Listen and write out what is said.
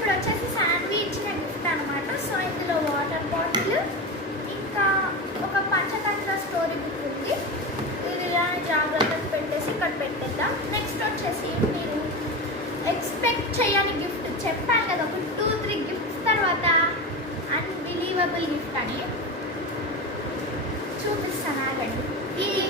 ఇప్పుడు వచ్చేసి శాండీ ఇచ్చిన గిఫ్ట్ అనమాట. సో ఇందులో వాటర్ బాటిల్, ఇంకా ఒక పంచతంత్ర స్టోరీ బుక్ ఉంది. ఇది ఇలా జాగ్రత్తగా పెట్టేసి ఇక్కడ పెట్టేద్దాం. నెక్స్ట్ వచ్చేసి మీరు ఎక్స్పెక్ట్ చేయని గిఫ్ట్ చెప్పాను కదా, ఒక 2-3 గిఫ్ట్స్ తర్వాత అన్బిలీవబుల్ గిఫ్ట్ అని చూపిస్తాను. ఆగండి. ఇది